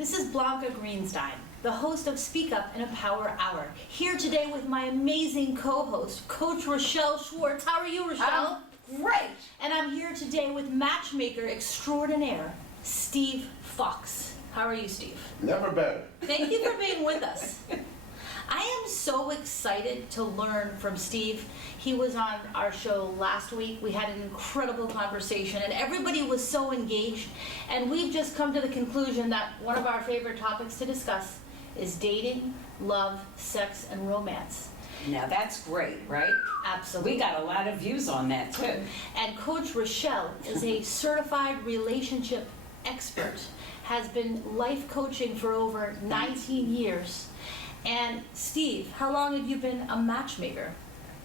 This is Blanca Greenstein, the host of Speak Up in a Power Hour, here today with my amazing co-host, Coach Rochelle Schwartz. How are you, Rochelle? Great. And I'm here today with matchmaker extraordinaire, Steve Fox. How are you, Steve? Never better. Thank you for being with us. I am so excited to learn from Steve. He was on our show last week. We had an incredible conversation and everybody was so engaged. And we've just come to the conclusion that one of our favorite topics to discuss is dating, love, sex, and romance. Now that's great, right? Absolutely. We got a lot of views on that too. And Coach Rochelle is a certified relationship expert, has been life coaching for over 19 years. And Steve, how long have you been a matchmaker?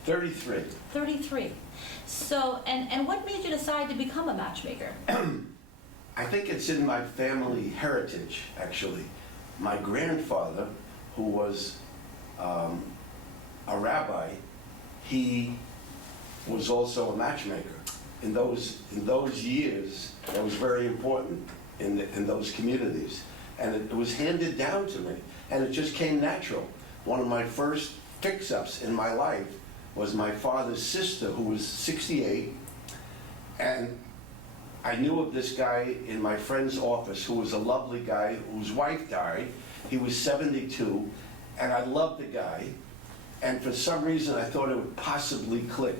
33. 33. So, and what made you decide to become a matchmaker? I think it's in my family heritage, actually. My grandfather, who was a rabbi, he was also a matchmaker. In those years, that was very important in those communities. And it was handed down to me, and it just came natural. One of my first fix-ups in my life was my father's sister, who was 68, and I knew of this guy in my friend's office who was a lovely guy whose wife died. He was 72, and I loved the guy, and for some reason I thought it would possibly click,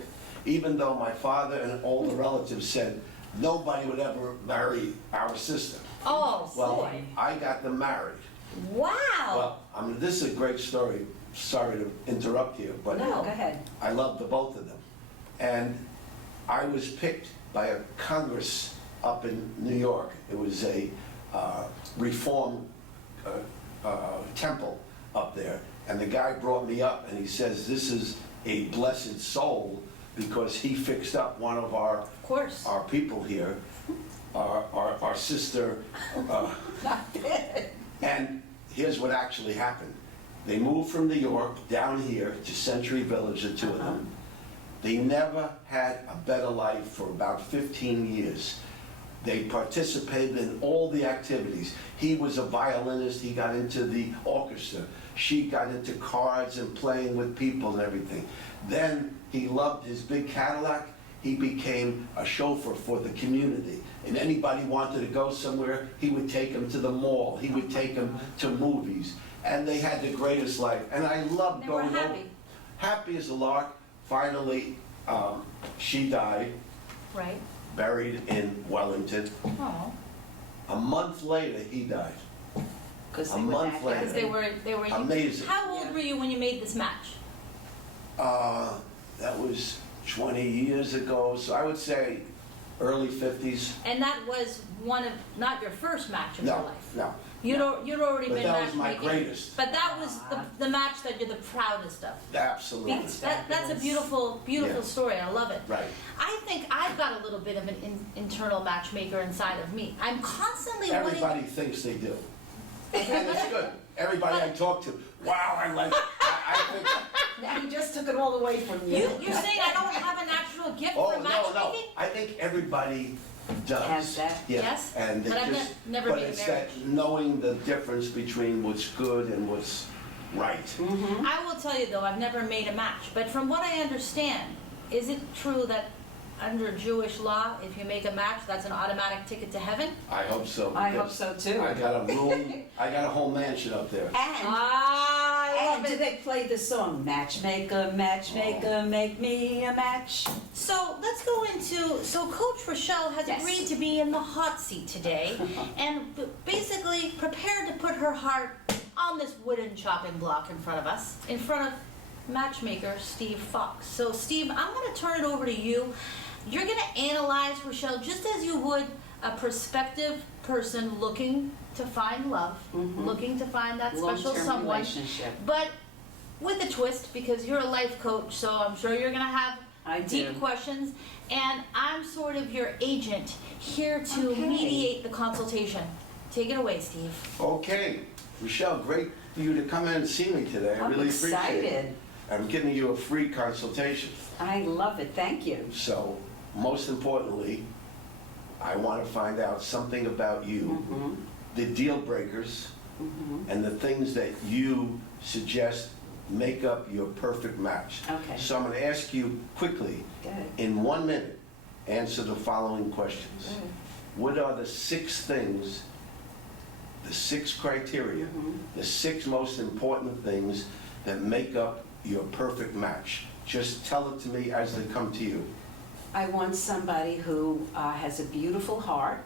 even though my father and all the relatives said nobody would ever marry our sister. Oh, Well, boy. I got them married. Wow. Well, this is a great story. Sorry to interrupt you, but No, go ahead. I love the both of them. And I was picked by a Congress up in New York. It was a reform temple up there. And the guy brought me up and he says, this is a blessed soul because he fixed up one of our people here, our sister. And here's what actually happened. They moved from New York down here to Century Village, the two of them. They never had a better life for about 15 years. They participated in all the activities. He was a violinist, he got into the orchestra. She got into cards and playing with people and everything. Then he loved his big Cadillac. He became a chauffeur for the community. And anybody wanted to go somewhere, he would take them to the mall. He would take them to movies. And they had the greatest life. And I loved going over. Happy. Happy as a lark. Finally, she died. Right. Buried in Wellington. Oh. A month later, he died. Because A month later. Because they were Amazing. How old were you when you made this match? That was 20 years ago, so I would say early 50s. And that was one of, not your first match in your life. No. You'd already But been that was my matchmaking. greatest. But that was the match that you're the proudest of. Absolutely. That's a beautiful Yeah. story. I love it. Right. I think I've got a little bit of an internal matchmaker inside of me. I'm constantly Everybody thinks they do. And it's good. Everybody I talk to, wow, I like it. I think, Now he just took it all away from you. You're saying I don't have a natural gift oh, for matchmaking? no. I think everybody does. Has that? Yeah. Yes? And they But I've just, never but been it's married. that knowing the difference between what's good and what's right. Mm-hmm. I will tell you though, I've never made a match. But from what I understand, is it true that under Jewish law, if you make a match, that's an automatic ticket to heaven? I hope so. I hope because so too. I got a room, I got a whole mansion up there. And do they play the song, Matchmaker, Matchmaker, make me a match? So let's go into, so Coach Rochelle has Yes. agreed to be in the hot seat today and basically prepared to put her heart on this wooden chopping block in front of us, in front of matchmaker Steve Fox. So Steve, I'm going to turn it over to you. You're going to analyze Rochelle just as you would a prospective person looking to find love, looking to find that special Long-term someone. relationship. But with a twist, because you're a life coach, so I'm sure you're going to have I deep do. questions. And I'm sort of your agent here to Okay. mediate the consultation. Take it away, Steve. Okay, Rochelle, great for you to come in and see me today. I I'm really appreciate it. excited. I'm giving you a free consultation. I love it, thank you. So, most importantly, I want to find out something about you the deal breakers Mhm. and the things that you suggest make up your perfect match. Okay. So I'm going to ask you quickly, Good. in 1 minute, answer the following questions. Good. What are the 6 things, the 6 criteria, Mhm. the 6 most important things that make up your perfect match? Just tell it to me as they come to you. I want somebody who has a beautiful heart,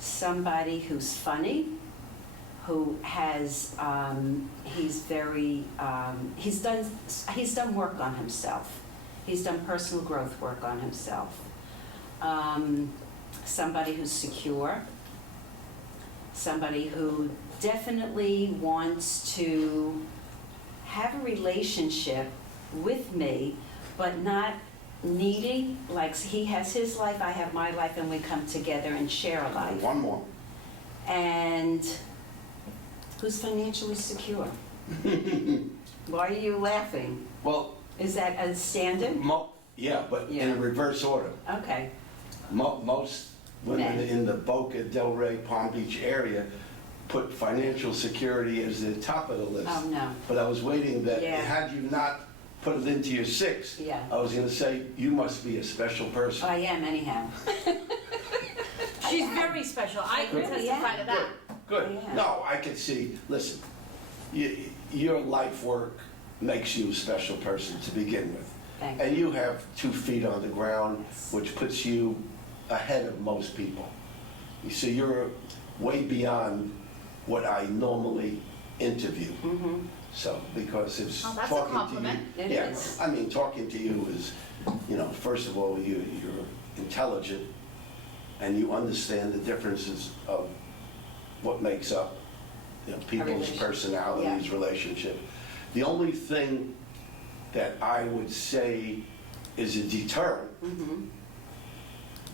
somebody who's funny, who has, he's done work on himself. He's done personal growth work on himself. Somebody who's secure, somebody who definitely wants to have a relationship with me, but not needy, like he has his life, I have my life, and we come together and share a life. One more. And who's financially secure. Why are you laughing? Well, Is that a standard? yeah, but Yeah. in reverse order. Okay. Most women Men. in the Boca del Rey, Palm Beach area put financial security as the top of the list. Oh, no. But I was waiting that, Yeah. had you not put it into your 6, Yeah. I was going to say, you must be a special person. I am anyhow. She's very special. I can Really testify am. to that. Good. Yeah. No, I can see, listen, your life work makes you a special person to begin with. Thank you. And you have 2 feet on the ground, Yes. which puts you ahead of most people. You see, you're way beyond what I normally interview. Mhm. So, because it's Oh, that's a talking to you. compliment. It Yeah, is. I mean, talking to you is, first of all, you're intelligent and you understand the differences of what makes up people's relationship. personalities, relationship. The only thing that I would say is a deterrent, Mhm.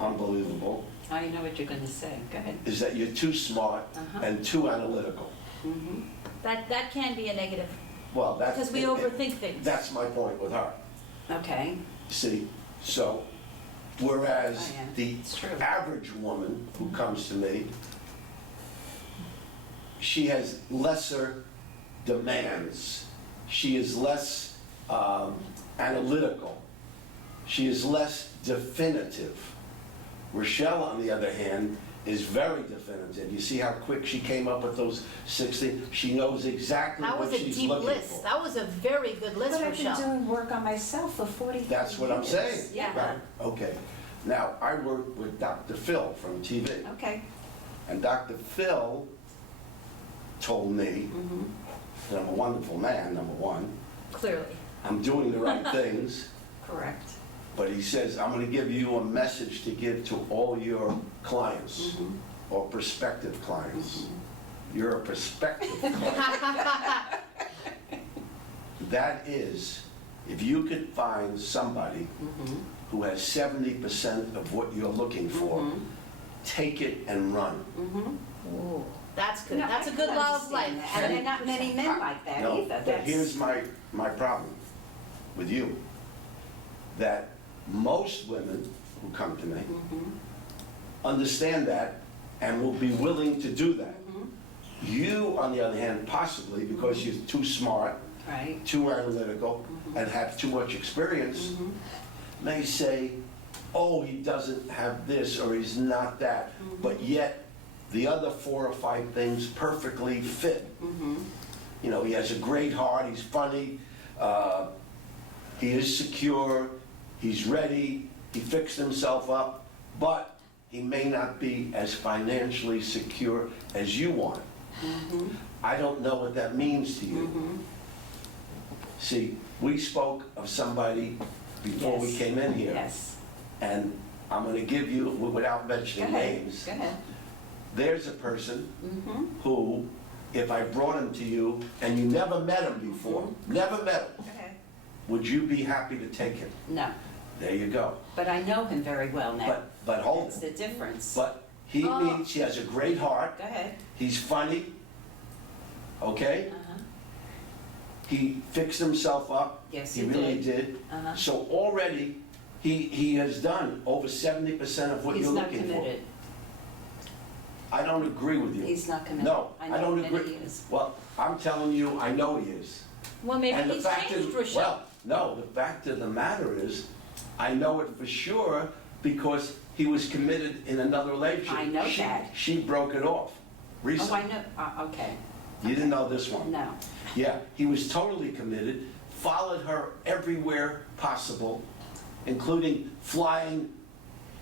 unbelievable, I know what you're going to say. Go ahead. is that you're too smart Uh-huh. and too analytical. Mhm. That can be a negative, Well, that's... because we overthink things. That's my point with her. Okay. See, so whereas Oh, yeah. the It's true. average woman who comes to me, she has lesser demands. She is less analytical. She is less definitive. Rochelle, on the other hand, is very definitive. You see how quick she came up with those 6 things? She knows exactly That what was a she's deep looking list. for. That was a very good list, But I've been Rochelle. doing work on myself for 40 years. That's what I'm saying. Yeah. Right, okay. Now, I work with Dr. Phil from TV. Okay. And Dr. Phil told me Mhm. that I'm a wonderful man, number one. Clearly. I'm doing the right things. Correct. But he says, I'm going to give you a message to give to all your clients Mhm. or prospective clients. Mm-hmm. You're a prospective client. That is, if you could find somebody Mhm. who has 70% of what you're looking for, Mhm. take it and run. Mhm. Ooh, that's good. No, That's I a good can law of understand life. that. And there are not many men like that No, either. but here's my problem with you. That most women who come to me Mhm. understand that and will be willing to do that. Mhm. You, on the other hand, possibly because you're too smart, Right. too analytical, and have too much experience, Mhm. may say, oh, he doesn't have this or he's not that, but yet the other 4 or 5 things perfectly fit. Mhm. He has a great heart, he's funny, he is secure, he's ready, he fixed himself up, but he may not be as financially secure as you want. Mhm. I don't know what that means to you. Mhm. See, we spoke of somebody before we Yes. came in here, Yes. and I'm going to give you, without Go mentioning ahead. names, Go ahead. there's a person Mhm. who, if I brought him to you and you never met him before, never met him, Go ahead. would you be happy to take him? No, There you go. but I know him very well now. But hold That's it. the difference. But he has a great heart, Go ahead. he's funny, okay? Uh-huh. He fixed himself up. Yes, He he really did. did. Uh-huh. So already, he has done over 70% of what He's you're not looking for. committed. I don't agree with you. He's not committed. No, I I know don't many agree. years. Well, I'm telling you, I know he is. Well, maybe And the he's fact changed, is, Rochelle. well, no, the fact of the matter is, I know it for sure because he was committed in another relationship. I know that. She broke it off Oh, recently. I know, okay. You didn't know this one? No. Yeah, he was totally committed, followed her everywhere possible, including flying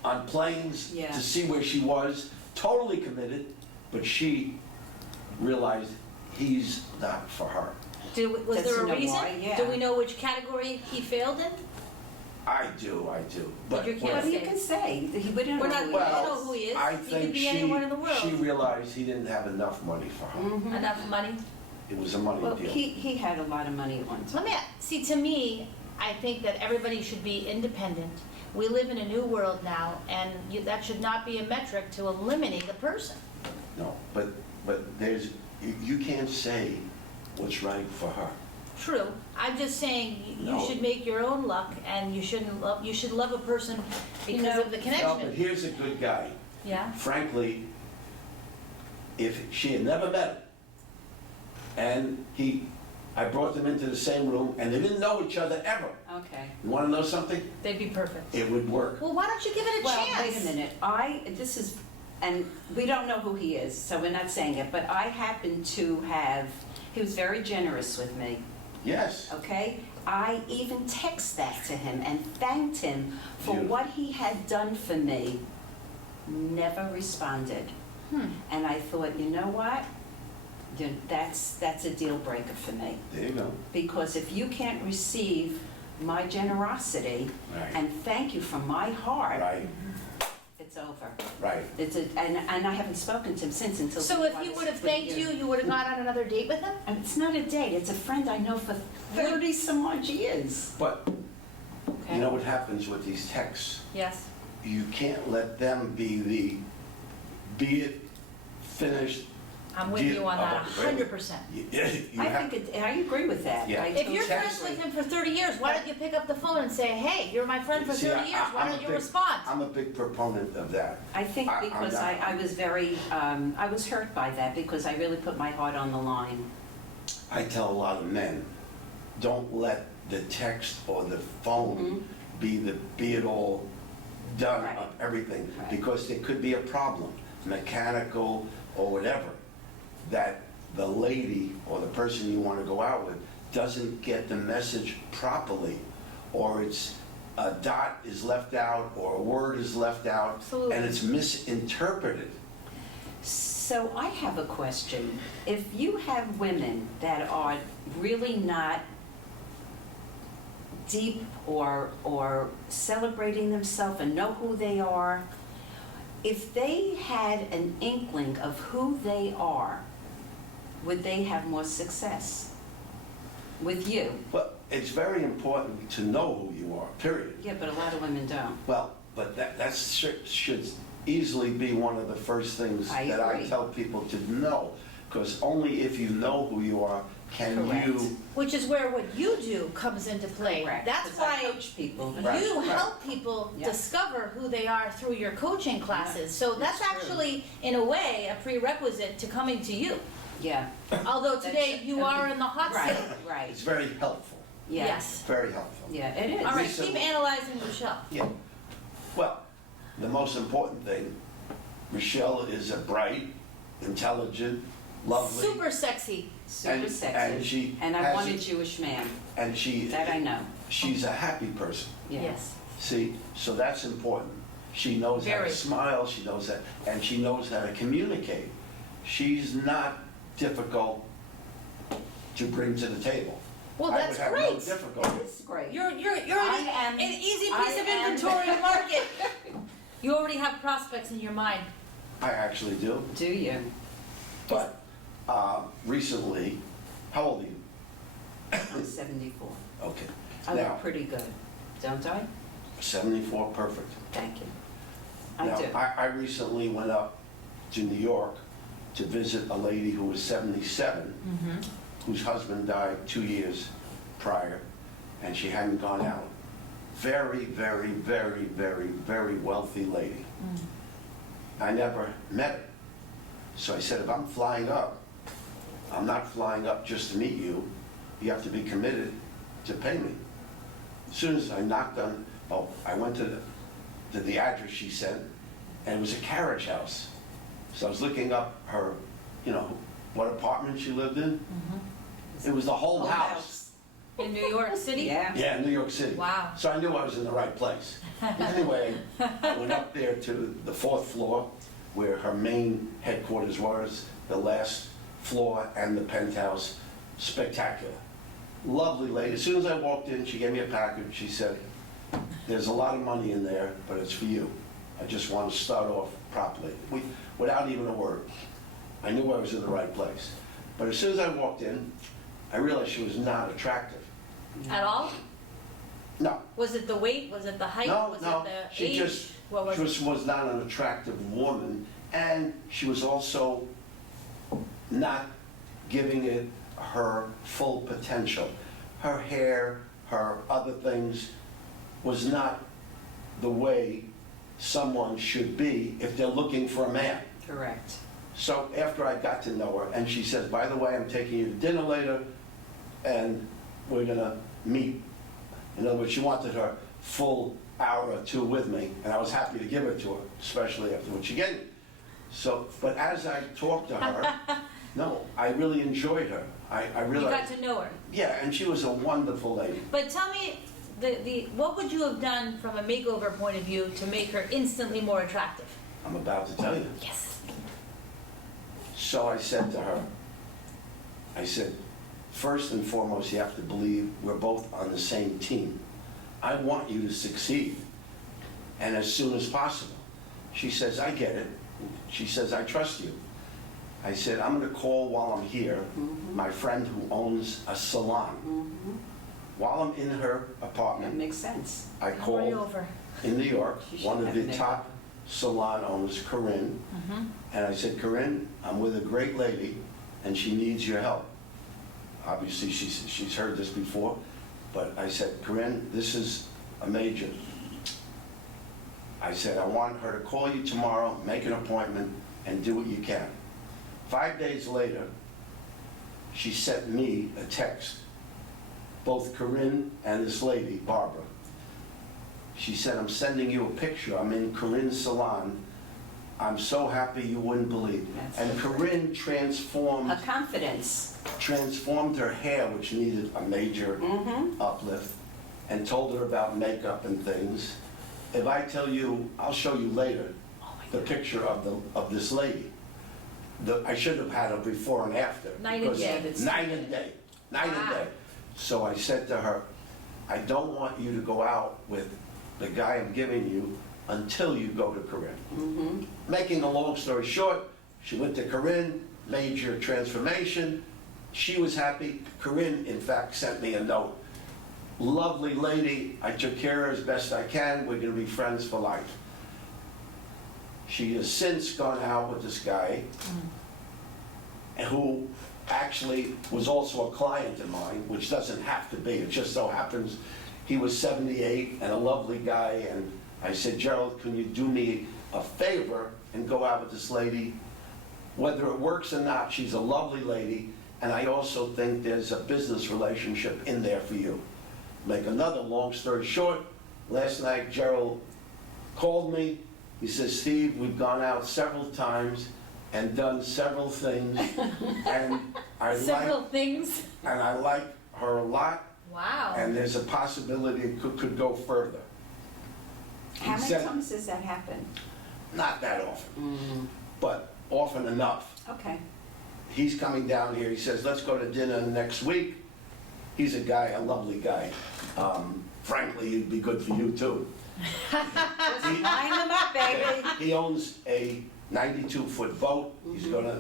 on planes Yeah. to see where she was, totally committed, but she realized he's not for her. Was Does there he a know reason? why? Yeah. Do we know which category he failed in? I do. But you can't What say. you can say, we don't We're know not, who we he don't is. know who he is. I He think could be anyone in the she world. realized he didn't have enough money for her. Mhm. Enough money? It was a money Well, deal. he had a lot of money at one time. See, to me, I think that everybody should be independent. We live in a new world now, and that should not be a metric to eliminate a person. No, but you can't say what's right for her. True. I'm just saying you No. should make your own luck, and you should love a person because of the No, connection. but here's a good guy. Yeah. Frankly, if she had never met him, and I brought them into the same room, and they didn't know each other ever. Okay. You want to know something? They'd be perfect. It would work. Well, why don't you give it a Well, chance? wait a minute. This is, and we don't know who he is, so we're not saying it, but I happen to have, he was very generous with me, Yes. okay? I even text that to him and thanked him for Beautiful. what he had done for me. Never responded. And I thought, you know what? That's a deal breaker for me. There you go. Because if you can't receive my generosity Right. and thank you from my heart, Right, it's over. right. And I haven't spoken to him since until. So if he would have thanked you, you would have gone on another date with him? And it's not a date, it's a friend I know for 30 some odd years. But Okay. you know what happens with these texts? Yes. You can't let them be it finished. I'm with you on that 100%. I agree with that. Yeah. I If you're totally- friends with him for 30 years, why don't you pick up the phone and say, hey, you're my friend for 30 years, why don't you respond? I'm a big proponent of that. I think I'm because not- I was very, I was hurt by that because I really put my heart on the line. I tell a lot of men, don't let the text or the phone be it all done Right. of everything, Right. because there could be a problem, mechanical or whatever, that the lady or the person you want to go out with doesn't get the message properly, or a dot is left out or a word is left out, Absolutely. and it's misinterpreted. So I have a question. If you have women that are really not deep or celebrating themselves and know who they are, if they had an inkling of who they are, would they have more success with you? But it's very important to know who you are, period. Yeah, but a lot of women don't. Well, but that should easily be one of the first things I that I agree. tell people to know, because only if you know who you are can Correct. you. Which is where what you do comes into play. Correct, That's 'cause I why coach people. Right. you help people Yeah. discover who they are through your coaching classes. So that's That's true. actually, in a way, a prerequisite to coming to you. Yeah, Although today That's- you are in the hot right, seat. right. It's very helpful, Yeah. Yes. very helpful. Yeah, it is. All right, Lisa- keep analyzing Rochelle. Yeah. Well, the most important thing, Rochelle is a bright, intelligent, lovely. Super sexy. Super and sexy. she And I has want a it- Jewish man. And That I know. she's a happy person. Yeah. Yes. See, so that's important. She knows how Very. to smile, she knows that, and she knows how to communicate. She's not difficult to bring to the table. Well, I that's would have great. no difficulty. It's great. You're I am- an easy I piece of am- inventory to market. You already have prospects in your mind. I actually do, Do you? but recently, how old are you? I'm 74. Okay. I Now, look pretty good, don't I? 74, perfect. Thank you. I Now, do. I recently went up to New York to visit a lady who was 77, whose husband died 2 years prior, and she hadn't gone out. Very, very, very, very, very wealthy lady. I never met her, So I said, if I'm flying up, I'm not flying up just to meet you. You have to be committed to pay me. As soon as I knocked on, I went to the address she sent, and it was a carriage house. So I was looking up her, what apartment she lived in. It was the whole house. In New York City? Yeah. Yeah, New York City. Wow. So I knew I was in the right place. Anyway, I went up there to the 4th floor where her main headquarters was, the last floor and the penthouse. Spectacular. Lovely lady. As soon as I walked in, she gave me a package. She said, there's a lot of money in there, but it's for you. I just want to start off properly. Without even a word. I knew I was in the right place. But as soon as I walked in, I realized she was not attractive. At all? No. Was it the weight? Was it the height? No, was no. it the She age? just What was she was not an attractive woman, and she was also not giving it her full potential. Her hair, her other things was not the way someone should be if they're looking for a man. Correct. So after I got to know her, and she said, by the way, I'm taking you to dinner later, and we're gonna meet. In other words, she wanted her full hour or two with me, and I was happy to give it to her, especially after what she gave me. So, but as I talked to her, no, I really enjoyed her. I You realized. got to know her. Yeah, and she was a wonderful lady. But tell me, what would you have done from a makeover point of view to make her instantly more attractive? I'm about to tell you. Yes. So I said to her, I said, first and foremost, you have to believe we're both on the same team. I want you to succeed, and as soon as possible. She says, I get it. She says, I trust you. I said, I'm going to call while I'm here my friend who owns a salon. While I'm in her That apartment, makes sense. I Right called over. in New York, She should one of have the an top salon owners, Corinne, and I said, Corinne, I'm with a great lady, and she needs your help. Obviously, she's heard this before, but I said, Corinne, this is a major. I said, I want her to call you tomorrow, make an appointment, and do what you can. 5 days later, she sent me a text, both Corinne and this lady, Barbara. She said, I'm sending you a picture. I'm in Corinne's salon. I'm so happy you wouldn't believe. That's And so Corinne A confidence. transformed her hair, which needed a major uplift, and told her about makeup and things. If I tell you, I'll show you later the picture of this lady. I should have had her before and after. Night and because- day. Night and day. Night and Wow. day. So I said to her, I don't want you to go out with the guy I'm giving you until you go to Corinne. Making a long story short, she went to Corinne, major transformation. She was happy. Corinne, in fact, sent me a note. Lovely lady, I took care of her as best I can. We're going to be friends for life. She has since gone out with this guy who actually was also a client of mine, which doesn't have to be. It just so happens he was 78 and a lovely guy, and I said, Gerald, can you do me a favor and go out with this lady? Whether it works or not, she's a lovely lady, and I also think there's a business relationship in there for you. Make another long story short, last night Gerald called me. He says, Steve, we've gone out several times and done several things, and I like her a lot, Wow. and there's a possibility it could go further. How He many said- times does that happen? Not that often, but often enough. Okay. He's coming down here, he says, let's go to dinner next week. He's a guy, a lovely guy. Frankly, he'd be good for you too. Line them up, baby. He owns a 92-foot boat.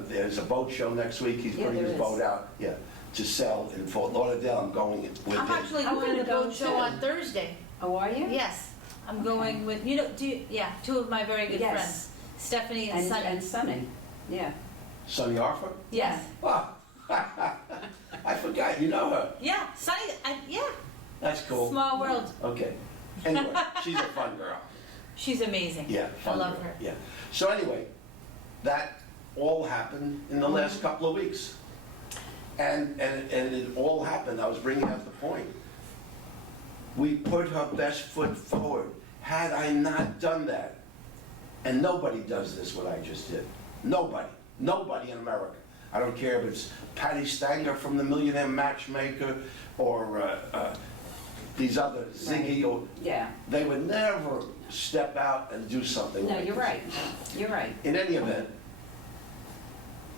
There's a boat show next week. He's Yeah, putting there his is. boat out, to sell in Fort Lauderdale. I'm going with him. I'm actually I'm going to the gonna go boat show too. on Thursday. Oh, are you? Yes. I'm Okay. going with, two of my very good Yes. friends, Stephanie and And Sunny. and Sunny. Yeah. Sonny Arthur? Yes. Wow. I forgot, you know her. Yeah, Sunny, yeah. That's cool. Small world. Okay. Anyway, she's a fun girl. She's amazing. Yeah, I fun love girl. her. Yeah. So anyway, that all happened in the last couple of weeks. And it all happened, I was bringing up the point. We put her best foot forward. Had I not done that, and nobody does this, what I just did. Nobody in America. I don't care if it's Patty Stanger from the Millionaire Matchmaker or these other Ziggy, or Yeah. they would never step out and do something No, like you're this. right. You're right. In any event,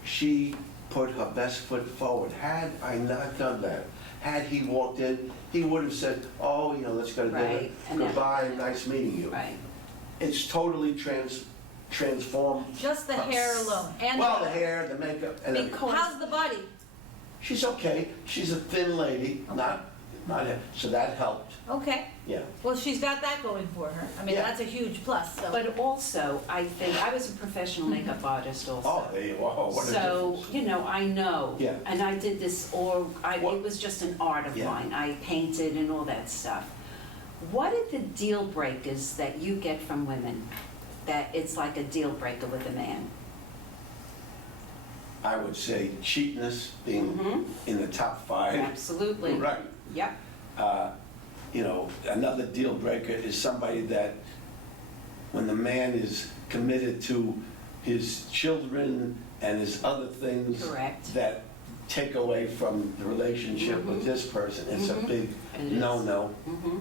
she put her best foot forward. Had I not done that, had he walked in, he would have said, oh, let's go to dinner. Right, and then- Goodbye, nice meeting you. Right. It's totally transformed. Just the hair alone. And Well, the hair, the makeup, and everything. Because- how's the body? She's okay. She's a thin lady, not, so that helped, Okay. yeah. Well, she's got that going for her. I mean, Yeah. that's a huge plus, so. But also, I think, I was a professional makeup artist also. Oh, there you are. What a So, difference. I know. Yeah. And I did this, What- it was just an art of Yeah. mine. I painted and all that stuff. What are the deal breakers that you get from women that it's like a deal breaker with a man? I would say cheapness being in the top 5. Absolutely. Right. Yep. Another deal breaker is somebody that, when the man is committed to his children and his other things Correct. that take away from the relationship with this person, it's a big It is. no-no, Mm-hmm.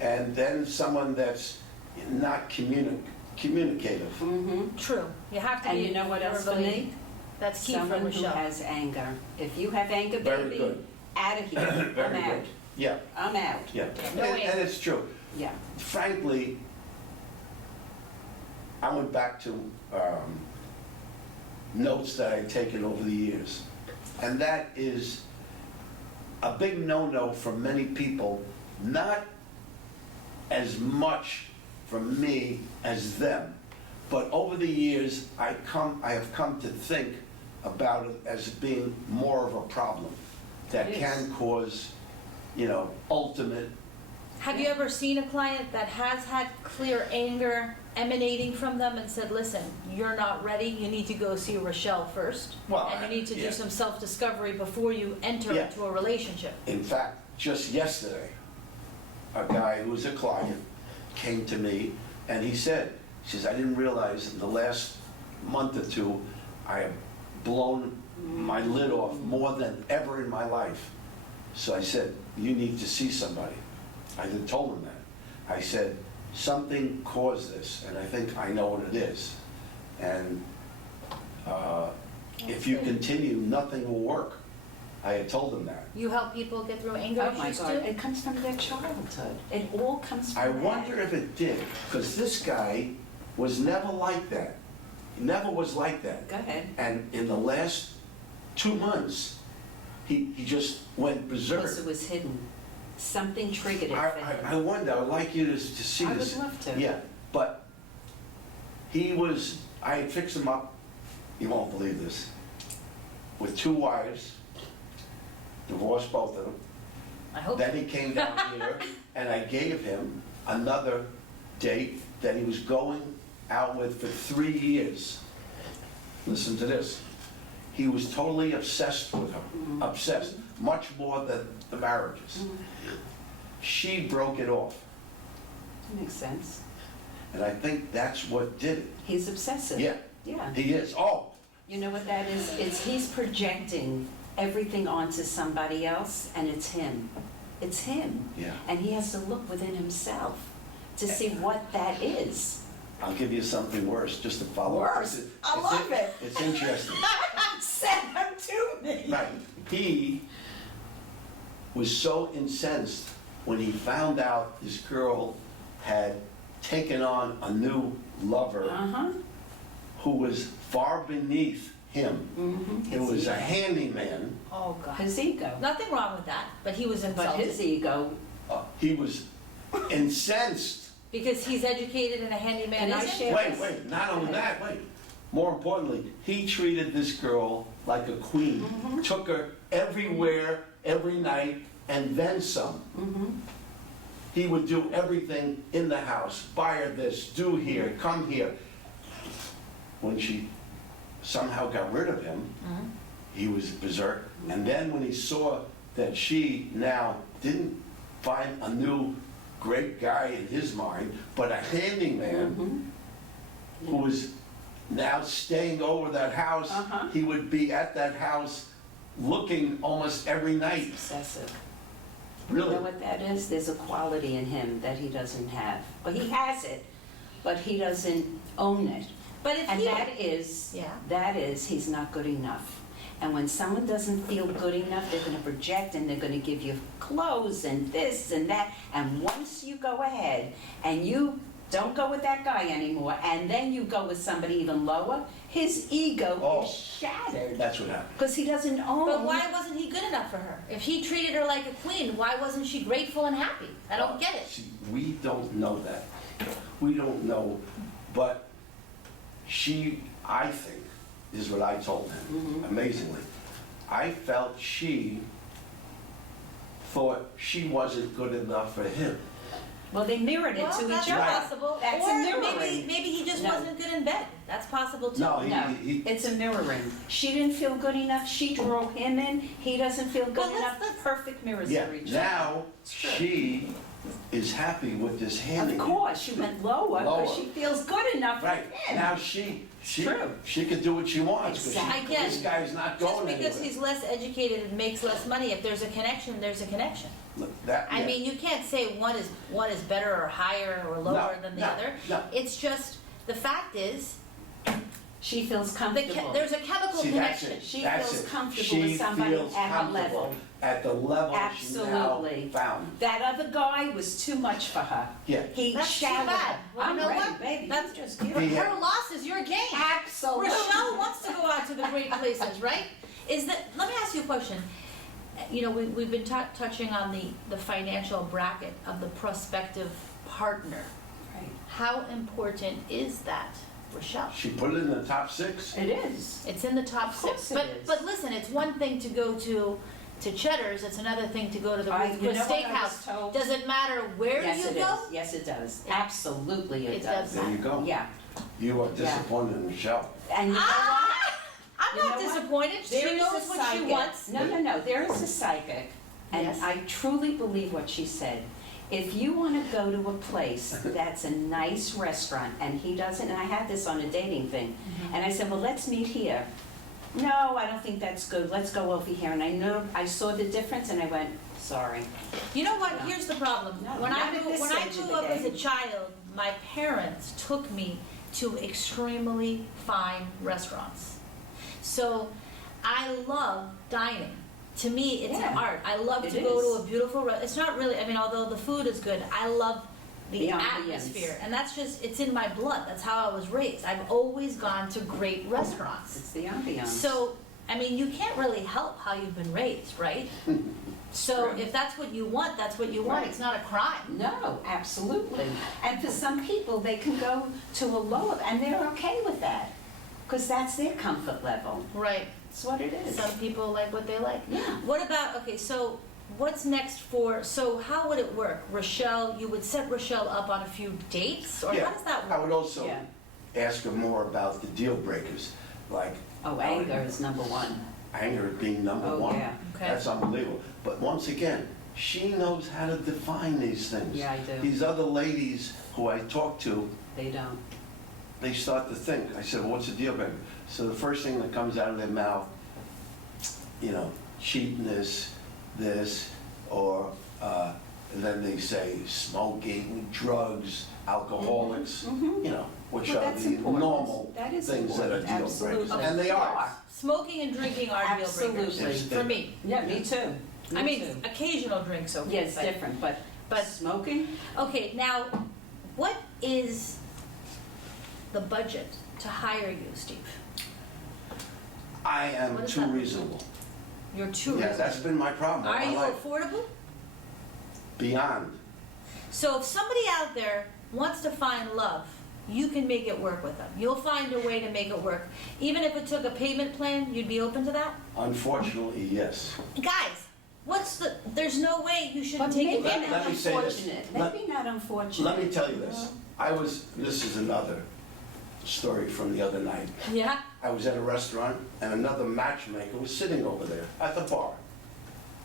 And then someone that's not communicative. Mm-hmm. True. You have to And be. you know what else for verbally- me? That's key for Someone who Rochelle. has anger. If you have anger, Very baby, good. out of here. Very I'm out. good. Yeah, I'm out. yeah. No And way. and it's true. Yeah. Frankly, I went back to notes that I'd taken over the years. And that is a big no-no for many people, not as much from me as them. But over the years, I have come to think about it as being more of a problem that It is. can cause, ultimate. Have you ever seen a client that has had clear anger emanating from them and said, listen, you're not ready, you need to go see Rochelle first? Well, And you need to yeah. do some self-discovery before you enter Yeah. into a relationship. In fact, just yesterday, a guy who was a client came to me and he says, I didn't realize in the last month or two, I have blown my lid off more than ever in my life. So I said, you need to see somebody. I told him that. I said, something caused this, and I think I know what it is. And if you continue, nothing will work. I had told him that. You help people get through anger Oh my issues God, too? it comes from their childhood. It all comes from I that. wonder if it did, because this guy was never like that. He never was like that. Go ahead. And in the last 2 months, he just went berserk. Because it was hidden. Something triggered it for him. I wonder, I'd like you to see I would this. love to. Yeah, but I had fixed him up, you won't believe this, with 2 wives, divorced both of them. I hope. Then he came down here, and I gave him another date that he was going out with for 3 years. Listen to this. He was totally obsessed with her, obsessed, much more than the marriages. She broke it off, Makes sense. and I think that's what did it. He's obsessive. Yeah, Yeah. he is. Oh, You know what that is? He's projecting everything onto somebody else, and it's him. It's him. yeah. And he has to look within himself to see what that is. I'll give you something worse, just to follow up. Worse? I love it. It's interesting. Send him to me. Right. He was so incensed when he found out this girl had taken on a new lover Uh-huh. who was far beneath him. Mm-hmm. It was a handyman. Oh, God. His ego. Nothing wrong with that, but he was But insulted. his ego, He was incensed. Because he's educated and a handyman And I isn't? share- Wait, not only that, wait. More importantly, he treated this girl like a queen. Took her everywhere, every night, and then some. He would do everything in the house. Buy her this, do here, come here. When she somehow got rid of him. He was berserk. And then when he saw that she now didn't find a new great guy in his mind, but a handyman who was now staying over that house, he would be at that house looking almost every night. Obsessive. Really? You know what that is? There's a quality in him that he doesn't have. Well, he has it, but he doesn't own it. But if And he, that is, he's not good enough. And when someone doesn't feel good enough, they're gonna project and they're gonna give you clothes and this and that. And once you go ahead and you don't go with that guy anymore, and then you go with somebody even lower, his ego is shattered. That's what happened. Because he doesn't own. but why wasn't he good enough for her? If he treated her like a queen, why wasn't she grateful and happy? I don't get it. See, we don't know that. We don't know, but she, I think, is what I told him, amazingly. I felt she thought she wasn't good enough for him. Well, they mirrored it Well, to that's each other. possible. That's or a mirroring. maybe he just No. wasn't good in bed. That's possible too. No, No, it's a mirroring. She didn't feel good enough. She drove him in. He doesn't feel good Well, enough. let's- Perfect mirrors Yeah, for each other. now true. she is happy with this handyman. Of course, she went lower Lower. because she feels good enough Right, for him. now she True. can do what she wants, because Exactly. Again, this guy's not Just going because anywhere. he's less educated and makes less money, if there's a connection, there's a connection. Look, that- I yeah. mean, you can't say one is better or higher or lower than the no, other. no. It's just, the fact is, She feels the comfortable. there's a chemical See, that's connection. it. She That's feels it. comfortable with somebody She feels at her comfortable level. at the level she now Absolutely. found. That other guy was too much for her. Yeah. He That's too shouted bad. her. Well, you I'm know ready, what? baby. That's You just He give it. had- Her loss is your gain. Absolutely. Rochelle wants to go out to the great places, right? Let me ask you a question. You know, we've been touching on the financial bracket of the prospective partner. Right. How important is that, Rochelle? She put it in the top 6. It is. It's in the top Of course 6. it But is. but listen, it's one thing to go to Cheddar's, it's another thing to go to the I- Ruth you Chris know what I was Steakhouse. told? Does it matter where Yes, you it go? is. Yes, it does. Yeah. Absolutely, it It does. does. There you go. Yeah. You are disappointed in Michelle. And you know what? Ah! I'm You not know what? disappointed. There She is knows a what she psychic. wants. No. There is a psychic, and Yes. I truly believe what she said. If you want to go to a place that's a nice restaurant, and he doesn't, and I had this on a dating thing, Mm-hmm. and I said, well, let's meet here. No, I don't think that's good. Let's go over here. And I saw the difference, and I went, sorry. You know what? No. Here's the problem. No, When not I at grew, this when I stage of grew the up as a game. child, my parents took me to extremely fine restaurants. So I love dining. To me, it's Yeah, an art. I love it to go is. to a beautiful it's not really, I mean, although the food is good, I love the The ambience. atmosphere. And that's just, it's in my blood. That's how I was raised. I've always gone to great restaurants. It's the ambiance. So, I mean, you can't really help how you've been raised, right? So True. if that's what you want, that's what you want. Right. It's not a crime. No, absolutely. And for some people, they can go to a lower, and they're okay with that, because that's their comfort level. Right. It's what it is. Some people like what they like. Yeah. What about, okay, so what's next so how would it work? Rochelle, you would set Rochelle up on a few dates, or Yeah, how does that I work? would also Yeah. ask her more about the deal breakers, like Oh, anger is number one. anger being number Oh, one. yeah. Okay. That's unbelievable. But once again, she knows how to define these things. Yeah, I do. These other ladies who I talk to, They don't. they start to think. I said, well, what's a deal breaker? So the first thing that comes out of their mouth, you know, cheating this, or and then they say smoking, drugs, alcoholics, you know, which Well, are that's the important. normal That is things that are important. deal breakers. Absolutely. And they are. Smoking and drinking are deal breakers. Absolutely. For me. Yeah, me too. I Me mean, too. occasional drinks, okay. Yeah, it's but- different, but but- smoking? Okay, now, what is the budget to hire you, Steve? I What am does too that mean? reasonable. You're too Yeah, reasonable. that's been my problem all Are my you life. affordable? Beyond. So if somebody out there wants to find love, you can make it work with them. You'll find a way to make it work. Even if it took a payment plan, you'd be open to that? Unfortunately, yes. Guys, there's no way you But shouldn't take maybe advantage. Let not me say this. unfortunate. Let- Maybe not unfortunate. Let me tell you this. This is another story from the other night. Yeah? I was at a restaurant, and another matchmaker was sitting over there at the bar,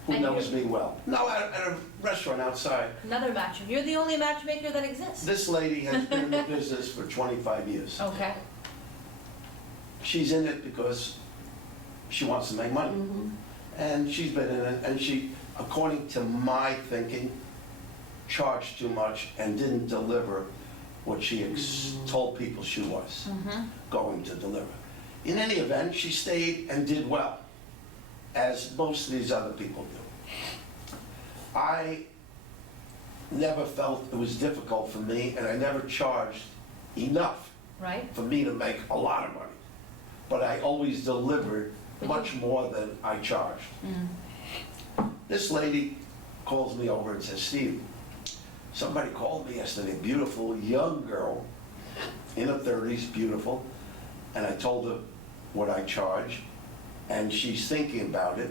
who And knows you're- me well. No, at a restaurant outside. Another matchmaker. You're the only matchmaker that exists. This lady has been in the business for 25 years. Okay. She's in it because she wants to make money. Mhm. And she's been in it, and she, according to my thinking, charged too much and didn't deliver what she told people she was going to deliver. In any event, she stayed and did well, as most of these other people do. I never felt it was difficult for me, and I never charged enough Right? for me to make a lot of money. But I always delivered much more than I charged. This lady calls me over and says, Steve, somebody called me yesterday, beautiful young girl, in her 30s, beautiful, and I told her what I charge, and she's thinking about it,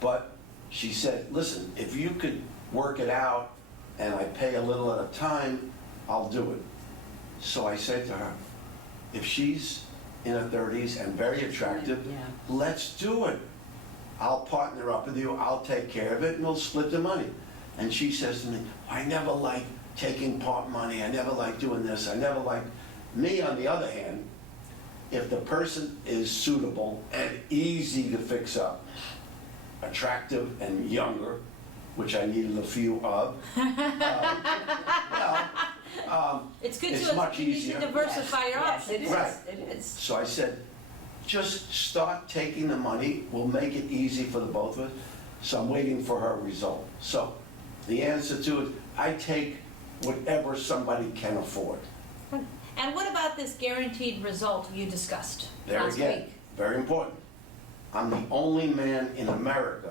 but she said, listen, if you could work it out and I pay a little at a time, I'll do it. So I said to her, if she's in her 30s and very attractive, Yeah. let's do it. I'll partner up with you, I'll take care of it, and we'll split the money. And she says to me, I never like taking part money, I never like doing this, I never like... Me, on the other hand, if the person is suitable and easy to fix up, attractive and younger, which I needed a few of, It's good It's to much you need easier. to diversify your Yes, options. it is, Right. it is. So I said, just start taking the money, we'll make it easy for the both of us. So I'm waiting for her result. So the answer to it, I take whatever somebody can afford. And what about this guaranteed result you discussed There last again, week? very important. I'm the only man in America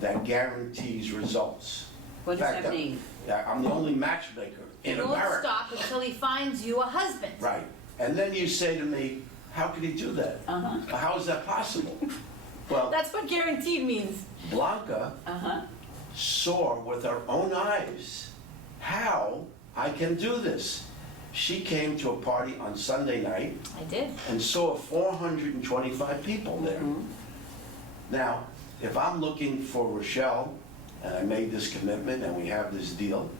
that guarantees results. What In does fact, that mean? Yeah, I'm the only matchmaker in He won't America. stop until he finds you a husband. Right. And then you say to me, how could he do that? Uh-huh. How is that possible? Well, That's what guaranteed means. Blanca Uh-huh. saw with her own eyes how I can do this. She came to a party on Sunday night I did. and saw 425 people there. Now, if I'm looking for Rochelle, and I made this commitment and we have this deal,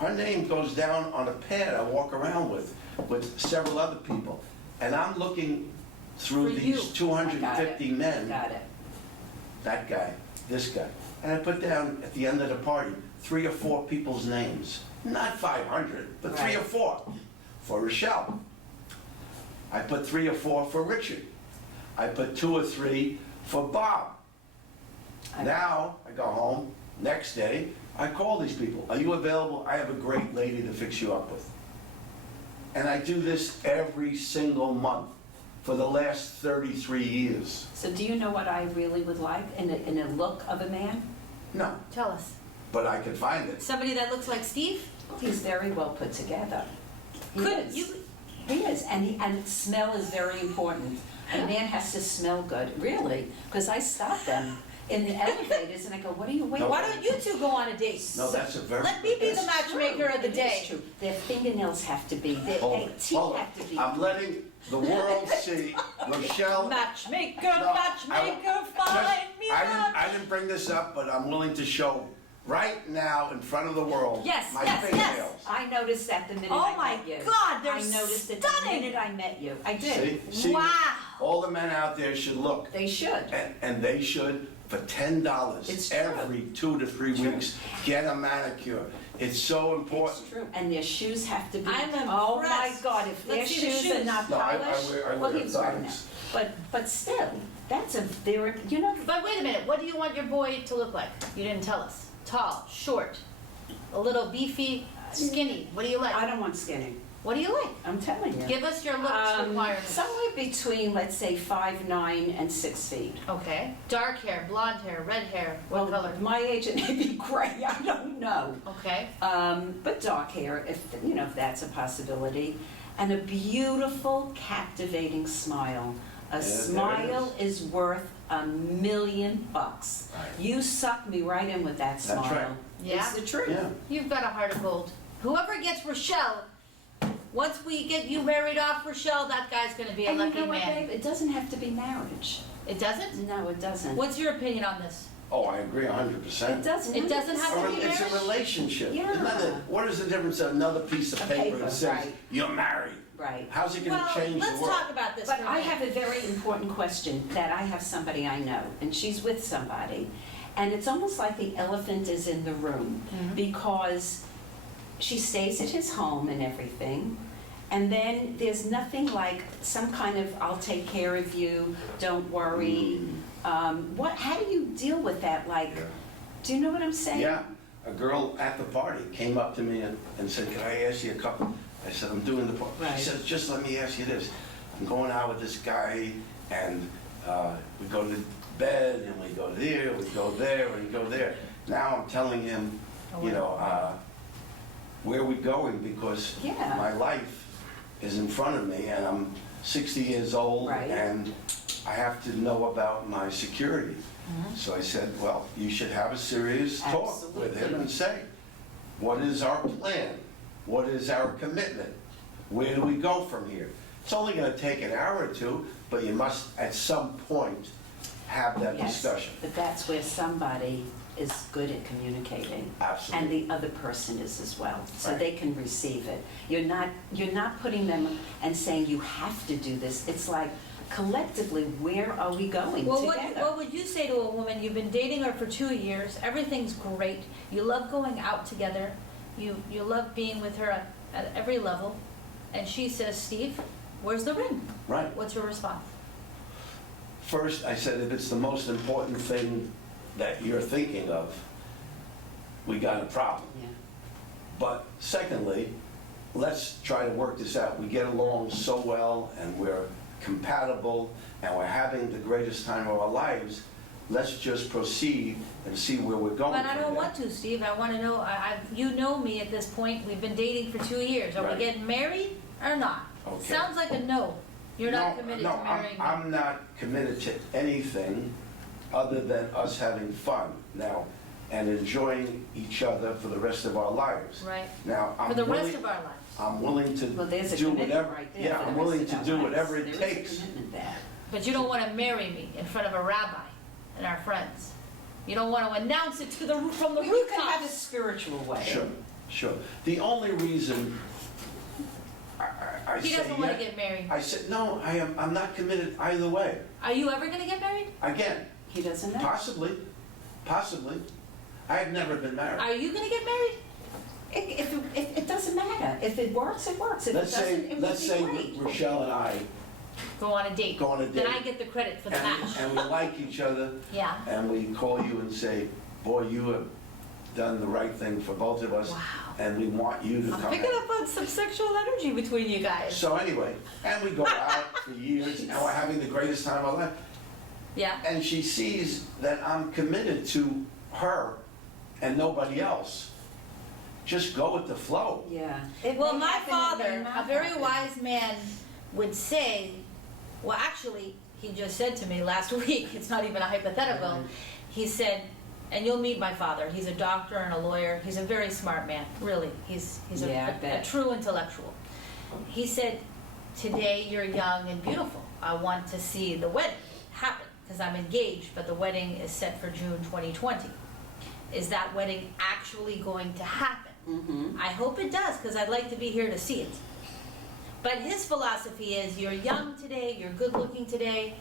her name goes down on a pad I walk around with several other people. And I'm looking through For these you. 250 men, Got it. that guy, this guy. And I put down at the end of the party 3 or 4 people's names. Not 500, but 3 or Right. 4 for Rochelle. I put 3 or 4 for Richard. I put 2 or 3 for Bob. Now I go home, next day, I call these people. Are you available? I have a great lady to fix you up with. And I do this every single month for the last 33 years. So do you know what I really would like in a look of a man? No, Tell us. but I could find it. Somebody that looks like Steve? He's very well put together. He Couldn't is. you? He is, and smell is very important. A man has to smell good, really, because I stop them in the elevators and I go, what are you waiting? No. Why don't you two go on a date? No, that's a very... Let me be the It's matchmaker true. of the It is day. true. Their fingernails have to be, their teeth Hold on. have to be. I'm letting the world see Rochelle... Matchmaker, No, matchmaker, find me a match. I didn't bring this up, but I'm willing to show right now in front of the world Yes, my yes, yes. fingernails. I noticed that the minute Oh I my met you. God, they're I noticed it the stunning. minute I met you. I did. See? Wow. All the men out there should look. They should. And they should, for $10 It's true. every 2 to 3 True. weeks, get a manicure. It's so important. It's true. And their shoes have to be. I'm Oh my impressed. God, if their Let's see the shoes are shoes. not No, I polished. wear Well, he's wearing that. Vans. But still, they're, you know. But wait a minute, what do you want your boy to look like? You didn't tell us. Tall, short, a little beefy, skinny. What do you I like? don't want skinny. What do you like? I'm telling you. Give us your looks requirements. Somewhere between, let's say, 5'9" and 6 feet. Okay. Dark hair, blonde hair, red hair. What color? My age, it may be gray. I don't know. Okay. But dark hair, if that's a possibility, and a beautiful, captivating smile. A Yeah, there it smile is worth $1,000,000. Right. You suck me right in with that smile. right. Yeah? It's the truth. Yeah. You've got a heart of gold. Whoever gets Rochelle Once we get you married off, Rochelle, that guy's gonna be a And you lucky know what, man. babe? It doesn't have to be marriage. It doesn't? No, it doesn't. What's your opinion on this? Oh, I agree 100%. It doesn't. It doesn't have to be It's a marriage? relationship. Yeah. Isn't that it? What is the difference of another piece of A paper paper, that says, right. you're married? Right. How's it gonna Well, change the let's world? talk about this But for a I minute. have a very important question that I have somebody I know, and she's with somebody, and it's almost like the elephant is in the room, because she stays at his home and everything, and then there's nothing like some kind of, I'll take care of you, don't worry. How do you deal with that? Like, Yeah. do you know what I'm saying? Yeah, a girl at the party came up to me and said, can I ask you a couple? I said, I'm doing the party. Right. She said, just let me ask you this. I'm going out with this guy, and we go to bed, and we go there, we go there, and we go there. Now I'm telling him, you know, where we going, because Yeah. my life is in front of me, and I'm 60 years old, Right. and I have to know about my security. So I said, well, you should have a serious talk with him Absolutely. and say, what is our plan? What is our commitment? Where do we go from here? It's only going to take an hour or two, but you must, at some point, have that Yes, discussion. but that's where somebody is good at communicating. Absolutely. And the other person is as well, so Right. they can receive it. You're not putting them and saying you have to do this. It's like, collectively, where are we going Well, together? what would you say to a woman, you've been dating her for 2 years, everything's great, you love going out together, you love being with her at every level, and she says, Steve, where's the ring? Right. What's your response? First, I said, if it's the most important thing that you're thinking of, we got a problem. Yeah. But secondly, let's try to work this out. We get along so well, and we're compatible, and we're having the greatest time of our lives. Let's just proceed and see where we're going. But I from don't there. want to, Steve, I want to know, you know me at this point, we've been dating for 2 years, are Right. we getting married or not? Okay. Sounds like a no, you're not No, committed no, to marrying me. I'm not committed to anything other than us having fun now and enjoying each other for the rest of our lives. Right, Now, for the rest of our lives. I'm willing to Well, there's a do commitment whatever. right there. Yeah, for the I'm rest willing of to our do lives. whatever it There is takes. a commitment there. But you don't want to marry me in front of a rabbi and our friends. You don't want to announce it to from the You can have a rooftops. spiritual way. Sure, sure. The only reason I He say doesn't want yeah- to get married. I said, no, I'm not committed either way. Are you ever going to get married? Again, He doesn't know. possibly. I have never been married. Are you going to get married? If it doesn't matter. If it works, it works. If it Let's doesn't, it would let's be say great. Rochelle and I Go on a date. go on a Then date, I get the credit for the and match. and we like each other, Yeah. and we call you and say, boy, you have done the right thing for both of us, Wow. and we want you to I'm come picking in. up on some sexual energy between you guys. So anyway, and we go out for years, and we're having the greatest time of our life. Yeah. And she sees that I'm committed to her and nobody else. Just go with the flow. Yeah. Well, It may my happen, it may father, not a very happen. wise man, would say, well, actually, he just said to me last week, it's not even a hypothetical, Right. he said, and you'll meet my father, he's a doctor and a lawyer, he's a very smart man, really, he's Yeah, I a bet. true intellectual. He said, today you're young and beautiful, I want to see the wedding happen, because I'm engaged, but the wedding is set for June 2020. Is that wedding actually going to happen? Mm-hmm. I hope it does, because I'd like to be here to see it. But his philosophy is, you're young today, you're good looking today,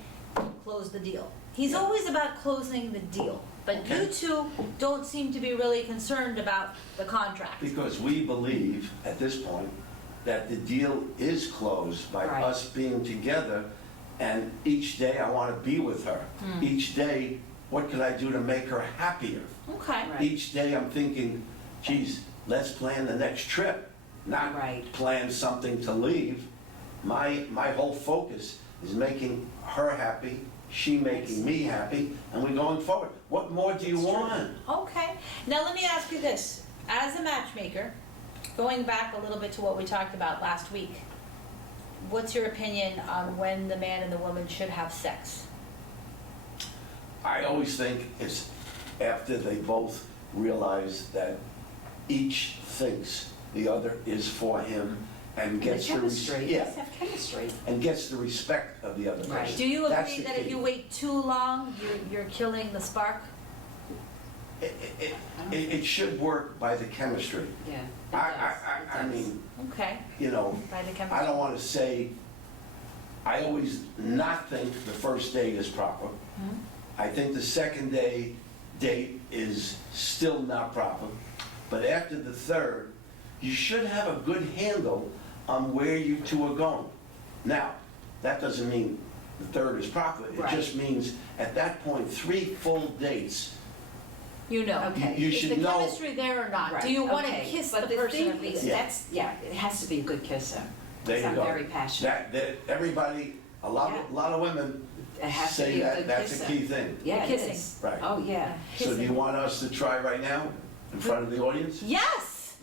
close the deal. He's always about closing the deal. But you Okay. two don't seem to be really concerned about the contract. Because we believe, at this point, that the deal is closed by Right. us being together, and each day I want to be with her. Each day, what can I do to make her happier? Okay. Right. Each day I'm thinking, geez, let's plan the next trip, not Right. plan something to leave. My whole focus is making her happy, she making me happy, and we're going forward. What more do you It's true. want? Okay. Now let me ask you this. As a matchmaker, going back a little bit to what we talked about last week, what's your opinion on when the man and the woman should have sex? I always think it's after they both realize that each thinks the other is for him and gets the chemistry, yeah, let's have chemistry. and gets the respect of the other Right. person. Do you That's agree the that if key. you wait too long, you're killing the spark? It should work by the chemistry. Yeah. it I does, it does. mean, Okay, you know, by the chemistry. I don't want to say, I always not think the first date is proper. Mhm. I think the second date is still not proper. But after the third, you should have a good handle on where you two are going. Now, that doesn't mean the third is proper. It Right. just means at that point, 3 full dates, You know. Okay. you Is should the know. chemistry there or not? Right, Do you want to okay. kiss But the person? thing at least? is, that's, yeah, it has to be a good kisser. There you I'm go. very passionate. That everybody, a lot Yeah. of women It has to say be a that good that's kisser. a key thing. Yeah, The it kissing. is. Right. Oh, yeah. So do you Kissing. want us to try right now in front of the audience? Yes!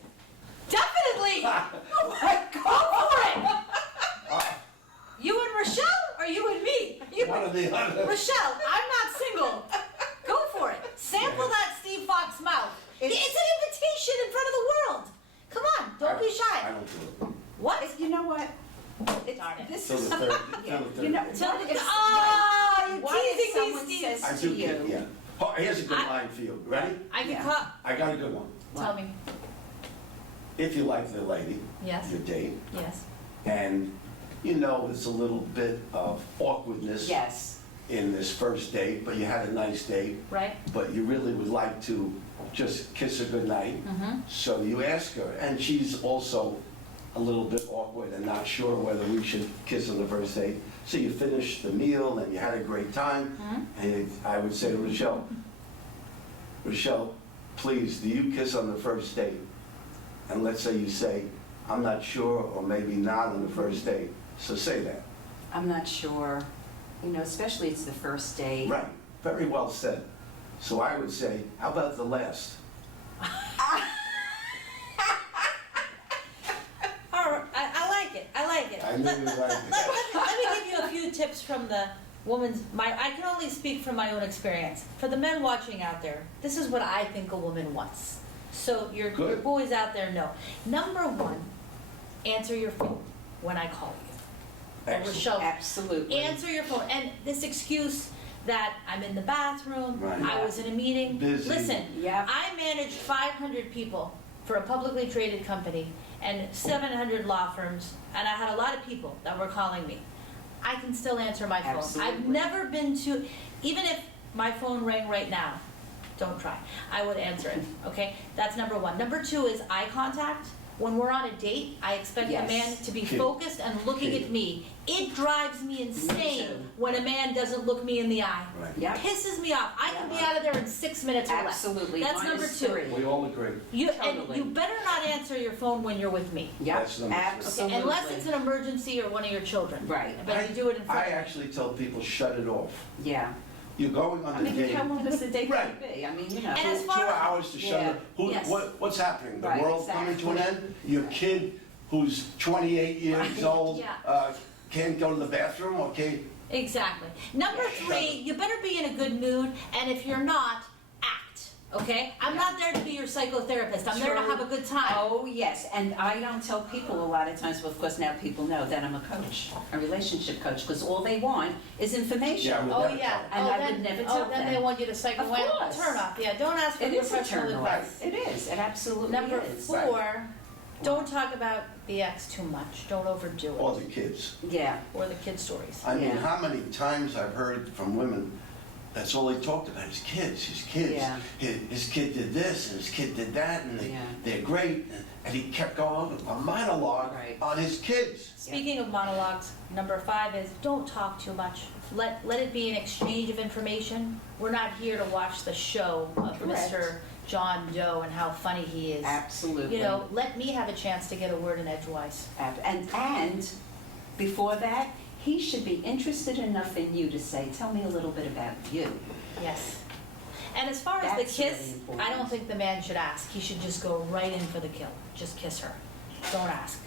Definitely! Oh, my Go God. for it! You and Rochelle or you and me? You One of the other. Rochelle, I'm not single. Go for it. Sample that Steve Fox mouth. It's an invitation in front of the world. Come on, don't be I shy. don't do it. What? You know what? Darn it. This Till is, the third, yeah, till the you know, third. Tell what me. if, Oh, you're what if teasing me, someone Steve. says I to do, you, yeah. Oh, here's a good I- line for you. Ready? I can Yeah. cut. I got a good one. Tell me. If you like the lady, Yes. your date, Yes. and you know it's a little bit of awkwardness yes, in this first date, but you had a nice date, Right? but you really would like to just kiss her goodnight. Mm-hmm. So you ask her, and she's also a little bit awkward and not sure whether we should kiss on the first date. So you finish the meal and you had a great time, and I would say to Rochelle, Rochelle, please, do you kiss on the first date? And let's say you say, I'm not sure, or maybe not on the first date. So say that. I'm not sure, you know, especially it's the first date. Right, very well said. So I would say, how about the last? All right, I like it. I like it. I knew you liked it. Let me give you a few tips from the woman's. I can only speak from my own experience. For the men watching out there, this is what I think a woman wants. So your Good. boys out there know. Number one, answer your phone when I call you. Or Excellent. Rochelle, Absolutely. answer your phone. And this excuse that I'm in the bathroom, Right. I was in a meeting. Busy. Listen, Yep. I managed 500 people for a publicly traded company and 700 law firms, and I had a lot of people that were calling me. I can still answer my phone. I've Absolutely. never been to, even if my phone rang right now, don't try, I would answer it, okay? That's number one. Number two is eye contact. When we're on a date, I expect Yes. the man to be Key. focused and looking Key. at me. It drives me insane too. when a man doesn't look me in the eye. Right. Yep. Pisses me off. I can be Yeah. out of there in 6 minutes or less. Absolutely. That's Mine number is two. 3. We all agree. And Totally. you better not answer your phone when you're with me. Yep, That's number 3. Okay, absolutely. unless it's an emergency or one of your children. Right. But you do it in front I of me. actually tell people, shut it off. Yeah. You're going on I the mean, date. how long does the date Right. be? I mean, you know. And as 2 far- hours to shut Yeah. it. Who, Yes. what's happening? The Right, world coming to an exactly. end? Your kid who's 28 years Right. old Yeah. can't go to the bathroom, okay? Exactly. Number Yeah. three, you better be in a good mood, and if you're not, act. Okay? I'm not there to be your psychotherapist. I'm there to True. have a good time. Oh, yes, and I don't tell people a lot of times, well, of course, now people know that I'm a coach, a relationship coach, because all they want is information. Yeah, I would Oh never yeah. tell. And I then, would never oh, tell then them. they want you to psychoanalyze. Of course. Turn off. Yeah. Don't ask for It is a professional turn off. advice. It is, it absolutely Number is. four, don't talk about the ex too much. Don't overdo All it. the kids. Yeah, Or the kid stories. I mean, Yeah. how many times I've heard from women, that's all they talked about, his kids, his kids. Yeah. His kid did this, and his kid did that, and Yeah. they're great. And he kept going, a monologue Right. on his kids. Speaking of monologues, number five is don't talk too much. Let it be an exchange of information. We're not here to watch the show of Correct. Mr. John Doe and how funny he is. absolutely. You know, let me have a chance to get a word in edgewise. And before that, he should be interested enough in you to say, tell me a little bit about you. Yes. And as far as That's the kiss, really important. I don't think the man should ask. He should just go right in for the kill. Just kiss her. Don't ask.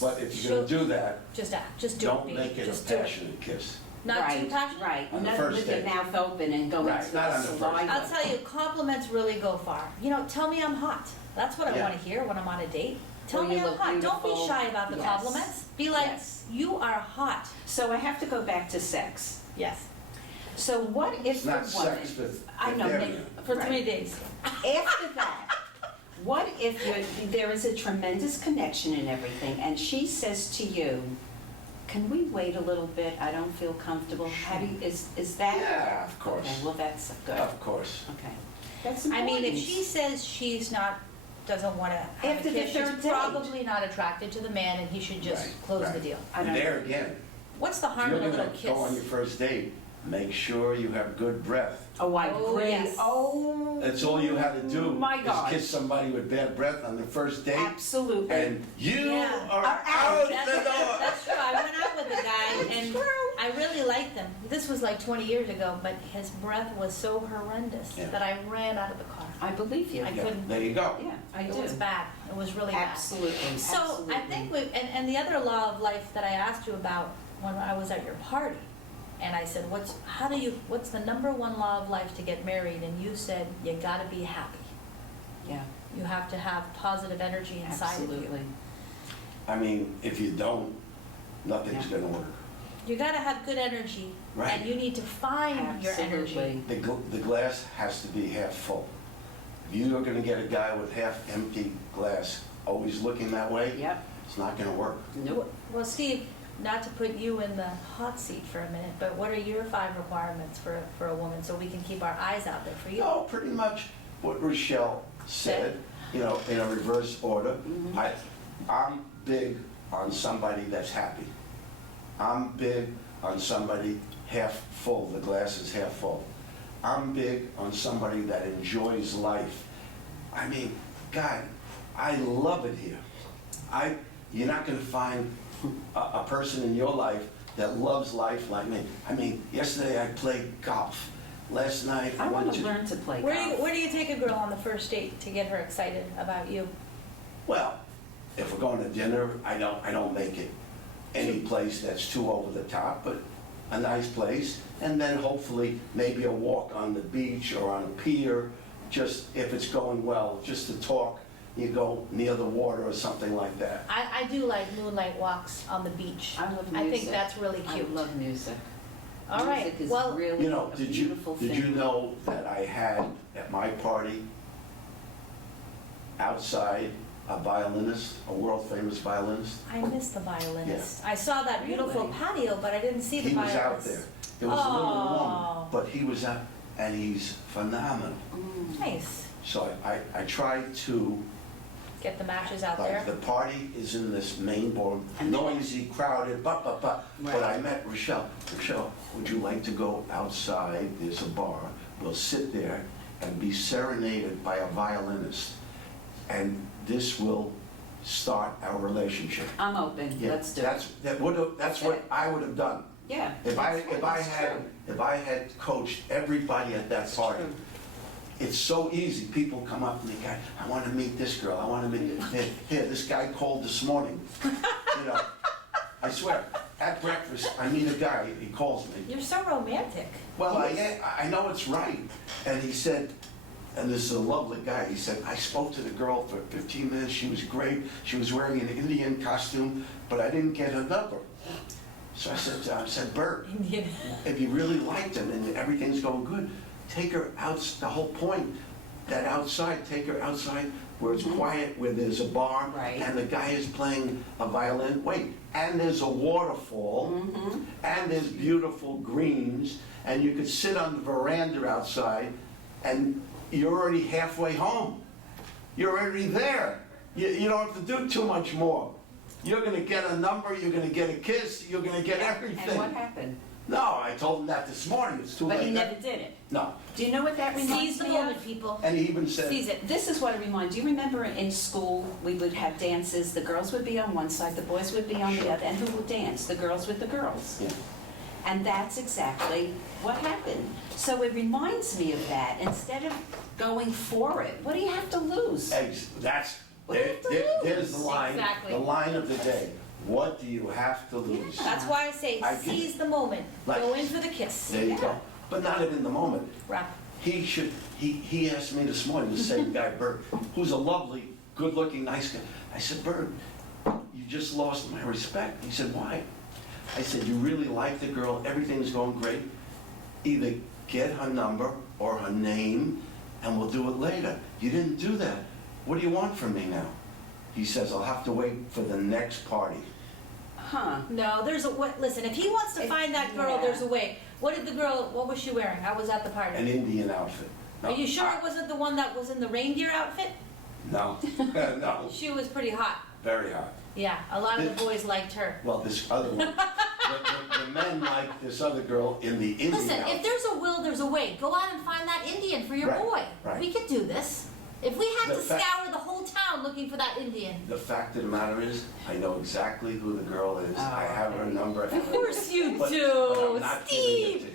But if you're gonna do that, Just act. Just do don't it, make baby. it Just a do it. passionate kiss. Not Right, too passionate? Right, On the not first with your date. mouth open and going Right, to not the on the first saliva. I'll tell you, compliments really go far. You know, tell me I'm hot. That's what I Yeah. want to hear when I'm on a date. Tell Or me you I'm look hot. Don't be beautiful. shy about the Yes. compliments. Be like, Yes. you are hot. So I have to go back to sex. Yes. So what if It's the not woman... sex, but I know, area. For Right. 3 days. After that, what if there is a tremendous connection and everything, and she says to you, can we wait a little bit? I don't feel comfortable. How do you, is that? Yeah, of course. Okay, well, that's good. Of course. Okay. That's I important. mean, if she says doesn't want to have After a the kid, third she's date. probably not attracted to the man and he should just Right, close right. the deal. I And don't- there again, What's the if harm you're in a little gonna kiss? go on your first date, make sure you have good breath. Oh, I Oh, agree. yes. Oh, That's all you had to do. my God. Is kiss somebody with bad breath on the first date, absolutely. and you Yeah. are Are out. out That's, the door. that's true. I went out with a guy and I really liked him. This was like 20 years ago, but his breath was so horrendous Yeah. that I ran out of the car. I believe you. I Yeah, couldn't. there you go. Yeah, I It do. was bad. It was really bad. Absolutely. So I absolutely. think and the other law of life that I asked you about when I was at your party, and I said, what's the number one law of life to get married? And you said, you gotta be happy. Yeah, You have to have positive energy inside absolutely. of you. I mean, if you don't, nothing's Yeah. gonna work. You gotta have good energy, Right. and you need to find your energy. Absolutely. The glass has to be half full. If you are gonna get a guy with half empty glass, always looking that way, Yep. it's not gonna work. Nope. Well, Steve, not to put you in the hot seat for a minute, but what are your 5 requirements for a woman so we can keep our eyes out there for you? No, pretty much what Rochelle said, you know, in a reverse order. Mhm. I'm big on somebody that's happy. I'm big on somebody half full, the glass is half full. I'm big on somebody that enjoys life. I mean, God, I love it here. You're not gonna find a person in your life that loves life like me. I mean, yesterday I played golf. Last night I I want went to to... learn to play Where golf. do you take a girl on the first date to get her excited about you? Well, if we're going to dinner, I don't make it any place that's too over the top, but a nice place, and then hopefully maybe a walk on the beach or on a pier, just if it's going well, just to talk. You go near the water or something like that. I do like moonlight walks on the beach. I love I think music. that's really cute. I love music. All right, Music is well, really You know, a did you beautiful thing. know that I had at my party outside a violinist, a world famous violinist? I miss the violinist. I saw that beautiful Really? patio, but I didn't see the He was violinist. out there. It was a little Oh. warm, but he was out, and he's phenomenal. Mm. Nice. So I tried to, Get the matches out there. like, the party is in this main ballroom, And then- noisy, crowded, but But Right. I met Rochelle. Rochelle, would you like to go outside? There's a bar. We'll sit there and be serenaded by a violinist. And this will start our relationship. I'm open. Yeah, Let's do it. That's what I would have done. Yeah. If I that's true. had coached everybody at that It's party, true. it's so easy. People come up and they go, I want to meet this girl. I want to meet, here, this guy called this morning. You know, I swear, at breakfast, I meet a guy, he calls me. You're so romantic. Well, I know it's right. And he said, and this is a lovely guy, he said, I spoke to the girl for 15 minutes. She was great. She was wearing an Indian costume, but I didn't get her number. So I said, Bert, Indian. if you really liked him and everything's going good, take her out, the whole point, that outside, take her outside where it's quiet, where there's a bar, Right. and the guy is playing a violin, and there's a waterfall, Mhm. and there's beautiful greens, and you could sit on the veranda outside, and you're already halfway home. You're already there. You don't have to do too much more. You're gonna get a number, you're gonna get a kiss, you're gonna get everything. And what happened? No, I told him that this morning, it's too late. But he never did it. No, Do you know what that Seize reminds the me moment, of? people. and he even said, Seize it. This is what it reminds. Do you remember in school, we would have dances, the girls would be on one side, the boys would be on the Sure. other, and who would dance? The girls with the girls. yeah. And that's exactly what happened. So it reminds me of that. Instead of going for it, what do you have to lose? That's, What do you have to there's the lose? line, Exactly. the line of the day. What do you have to lose? That's why I say I get seize the moment. Like- Go in for the kiss. There you Yeah. go. But not in the moment. Wrap. He asked me this morning, the same guy, Bert, who's a lovely good-looking, nice guy. I said, Bert, you just lost my respect. He said, why? I said, you really like the girl, everything's going great. Either get her number or her name, and we'll do it later. You didn't do that. What do you want from me now? He says, I'll have to wait for the next party. Huh. No, there's a way. Listen, if he wants to find that girl, Yeah. there's a way. What did the girl, what was she wearing? I was at the party. An Indian outfit. No, Are you sure it wasn't the one that was in the reindeer outfit? No, no, She was pretty hot. very hot. Yeah, a lot of the boys liked her. Well, this other one, the men like this other girl in the Indian Listen, outfit. if there's a will, there's a way. Go out and find that Indian for your Right, boy. right. We could do this. If we had The to fact- scour the whole town looking for that Indian. The fact of the matter is, I know exactly who the girl is. I have her number. Of course you But- do. but I'm not giving it to Steve! you.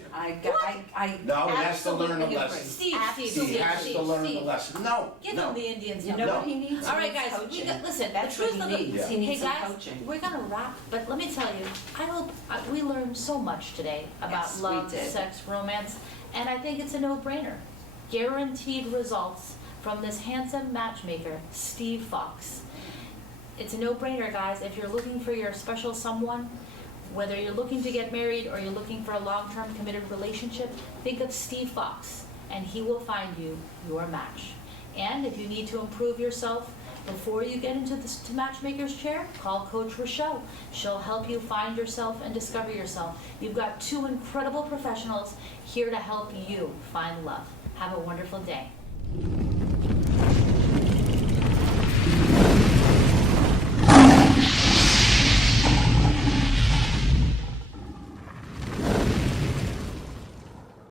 I No, he has to learn a absolutely lesson. agree. Steve, Steve, He Steve, has Steve, to learn the Steve. lesson. No, Give no. him the Indian's You number. know what he needs? All He right, needs guys, coaching. listen, That's the what truth he of the... needs. Yeah. He needs Hey, some guys, coaching. we're gonna wrap, but let me tell you, I hope we learned so much today about Yes, we love, did. sex, romance, and I think it's a no-brainer. Guaranteed results from this handsome matchmaker, Steve Fox. It's a no-brainer, guys. If you're looking for your special someone, whether you're looking to get married or you're looking for a long-term committed relationship, think of Steve Fox, and he will find you your match. And if you need to improve yourself before you get into the matchmaker's chair, call Coach Rochelle. She'll help you find yourself and discover yourself. You've got two incredible professionals here to help you find love. Have a wonderful day.